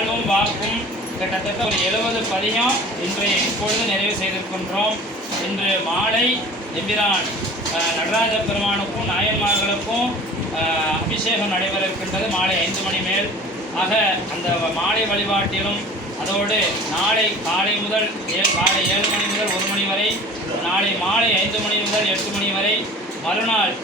வாழ்வும் வாக்கும் கிட்டத்தட்ட ஒரு 70 பதிகம் இன்றைய இப்பொழுது நிறைவு செய்திருக்கின்றோம். இன்று மாலை எம்பிரான் நடராஜ பெருமானுக்கும் நாயன்மார்களுக்கும் அபிஷேகம் நடைபெற இருக்கின்றது மாலை 5 மணி மேல். ஆக அந்த மாலை வழிபாட்டிலும் அதோடு நாளை காலை முதல் காலை 7 மணி முதல் 1 மணி வரை, நாளை மாலை 5 மணி முதல் 8 மணி வரை, மறுநாள்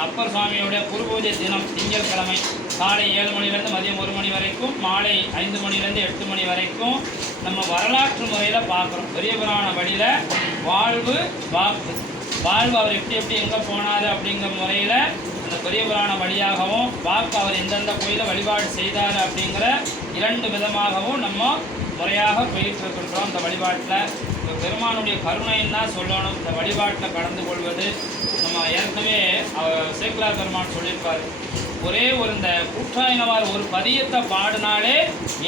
அப்பர் சுவாமியுடைய குருபூஜை தினம் திங்கட்கிழமை காலை 7 மணிலேருந்து மதியம் 1 மணி வரைக்கும், மாலை 5 மணிலேருந்து 8 மணி வரைக்கும் நம்ம வரலாற்று முறையில் பார்க்குறோம். பெரிய புராண வழியில் வாழ்வு வாக்கு, வாழ்வு அவர் எப்படி எங்கே போனார் அப்படிங்கிற முறையில் அந்த பெரிய புராண வழியாகவும், வாக்கு அவர் எந்தெந்த கோயிலை வழிபாடு செய்தார் அப்படிங்கிற 2 விதமாகவும் நம்ம முறையாக போயிட்டு இருக்கின்றோம். இந்த வழிபாட்டில் பெருமானுடைய கருணைன்னு தான் சொல்லணும். இந்த வழிபாட்டில் கடந்து கொள்வது நம்ம ஏற்கனவே சேக்கிலார் பெருமான் சொல்லியிருப்பார். ஒரே ஒரு இந்த கூற்றாயினவார் ஒரு பதியத்தை பாடினாலே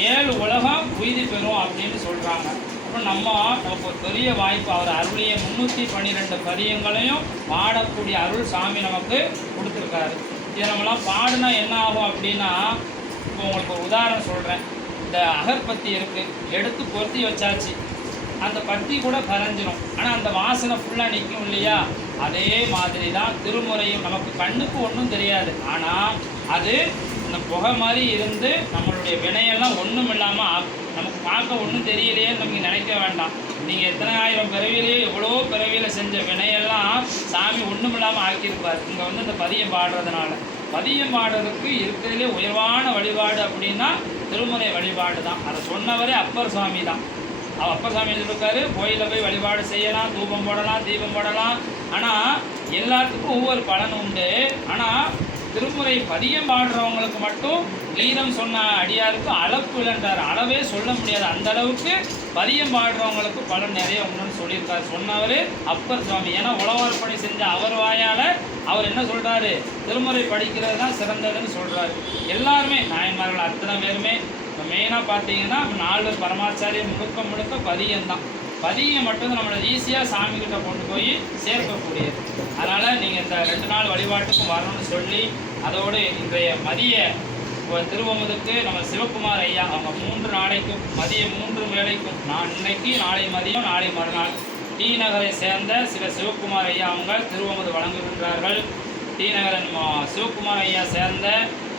7 உலகம் உய்தி பெறும் அப்படின்னு சொல்கிறாங்க. அப்புறம் நமக்கு ஒரு பெரிய வாய்ப்பு, அவர் அருளிய 312 பதியங்களையும் பாடக்கூடிய அருள் சாமி நமக்கு கொடுத்துருக்காரு. இதை நம்மளாம் பாடினா என்ன ஆகும் அப்படின்னா, இப்போ உங்களுக்கு ஒரு உதாரணம் சொல்கிறேன். இந்த அகற்பத்தி இருக்குது, எடுத்து பொருத்தி வச்சாச்சு, அந்த பத்தி கூட கரைஞ்சிடும், ஆனால் அந்த வாசனை ஃபுல்லாக நிற்கும் இல்லையா? அதே மாதிரி தான் திருமுறையும். நமக்கு கண்ணுக்கு ஒன்றும் தெரியாது, ஆனால் அது அந்த புகை மாதிரி இருந்து நம்மளுடைய வினையெல்லாம் ஒன்றும் இல்லாமல் நமக்கு பார்க்க ஒன்றும் தெரியலையே நமக்கு நினைக்க வேண்டாம். நீங்கள் எத்தனை ஆயிரம் பிறவிலேயே எவ்வளோ பிறவியில் செஞ்ச வினையெல்லாம் சாமி ஒன்றும் இல்லாமல் ஆக்கியிருப்பார். இங்கே வந்து இந்த பதியம் பாடுறதுனால, பதியம் பாடுறதுக்கு இருக்கிறதுலே உயர்வான வழிபாடு அப்படின்னா திருமுறை வழிபாடு தான். அதை சொன்னவரே அப்பர் சுவாமி தான். அப்பர் சாமி சொல்லியிருக்காரு, கோயிலில் போய் வழிபாடு செய்யலாம், தூபம் போடலாம், தீபம் போடலாம், ஆனால் எல்லாத்துக்கும் ஒவ்வொரு பலன் உண்டு. ஆனால் திருமுறை பதியம் பாடுறவங்களுக்கு மட்டும் கீதம் சொன்ன அடியாருக்கு அளப்பு இல்லைன்றார். அளவே சொல்ல முடியாது, அந்த அளவுக்கு பதியம் பாடுறவங்களுக்கு பலன் நிறைய உண்டுன்னு சொல்லியிருக்காரு. சொன்னவர் அப்பர் சுவாமி. ஏன்னா உழவர்பணி செஞ்ச அவர் வாயால் அவர் என்ன சொல்கிறாரு, திருமுறை படிக்கிறது தான் சிறந்ததுன்னு சொல்கிறாரு. எல்லாருமே நாயன்மார்கள் அத்தனை பேருமே இப்போ மெயினாக பார்த்தீங்கன்னா 4 பரமாச்சாரியம் முழுக்க பதியம் தான். பதியம் மட்டும் நம்மளை ஈஸியாக சாமிக்கிட்ட கொண்டு போய் சேர்க்கக்கூடியது. அதனால் நீங்கள் இந்த 2 நாள் வழிபாட்டுக்கும் வரணும்னு சொல்லி, அதோடு இன்றைய மதிய திருவமுதுக்கு நம்ம சிவகுமார் ஐயா அவங்க 3 நாளைக்கும் மதியம் 3 வேளைக்கும், இன்னைக்கு நாளை மதியம் நாளை மறுநாள் டி நகரை சேர்ந்த சிவகுமார் ஐயா அவங்க திருவமுது வழங்குகின்றார்கள். டி நகரன் சிவகுமார் ஐயா சேர்ந்த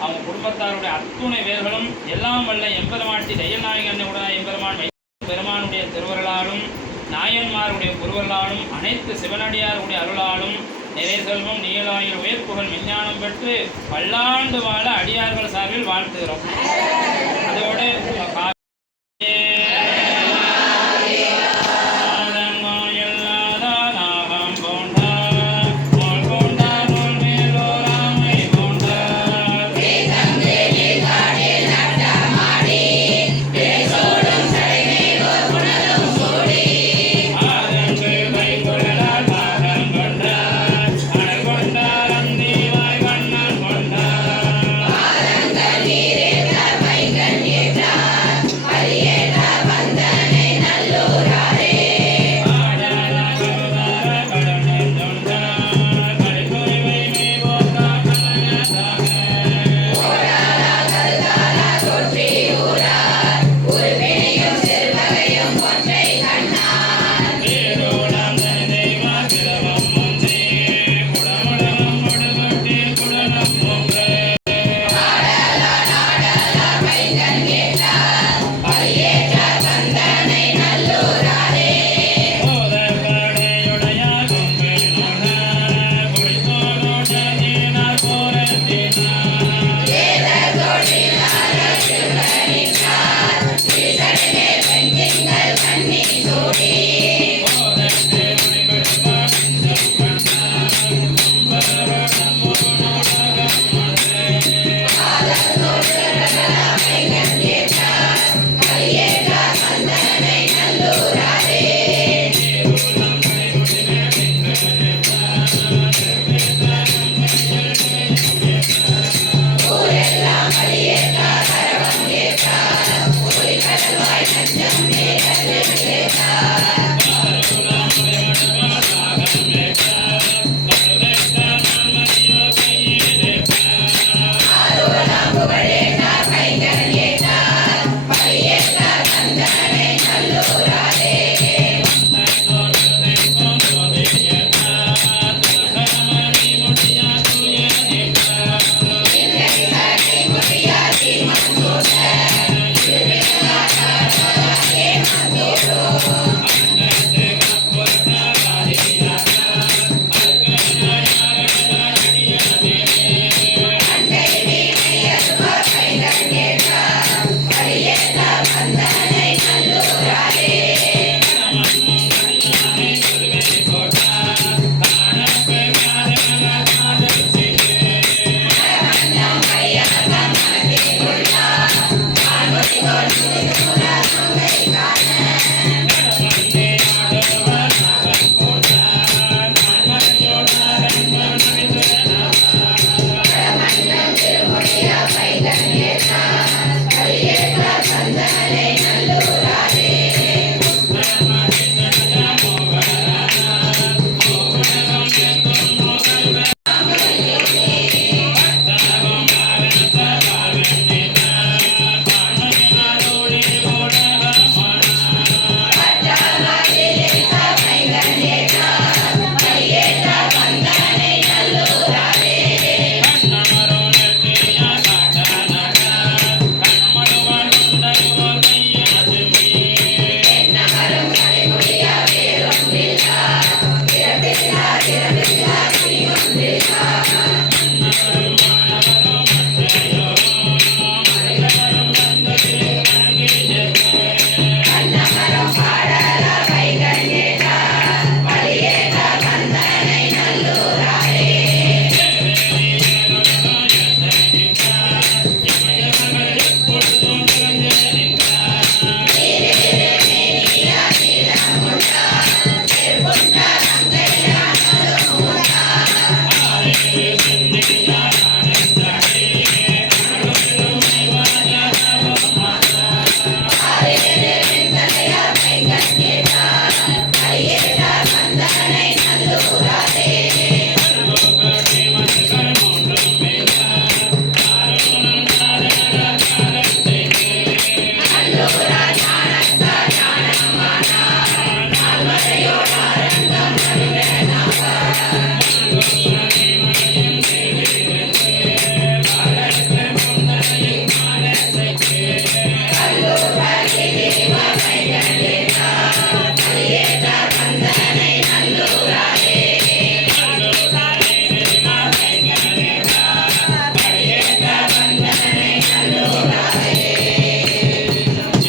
அவங்க குடும்பத்தாருடைய அத்துணை பேர்களும் எல்லாம் வல்ல எம்பெருமாட்டி தையல் நாயகனுடைய எம்பெருமான் பெருமானுடைய திருவருளாலும் நாயன்மாருடைய குருவருளாலும் அனைத்து சிவனடியாருடைய அருளாலும் நிறை செல்வம் நீலாயுள் உயர்ப்புகள் விஞ்ஞானம் பெற்று பல்லாண்டு வாழ அடியார்கள் சார்பில் வாழ்த்துகிறோம். அதோடு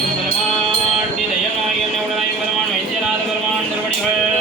எம்பெருமான் திரையனாகிய உடனாய் பெருமான் வைத்தியநாத பெருமான் திருவடிகள்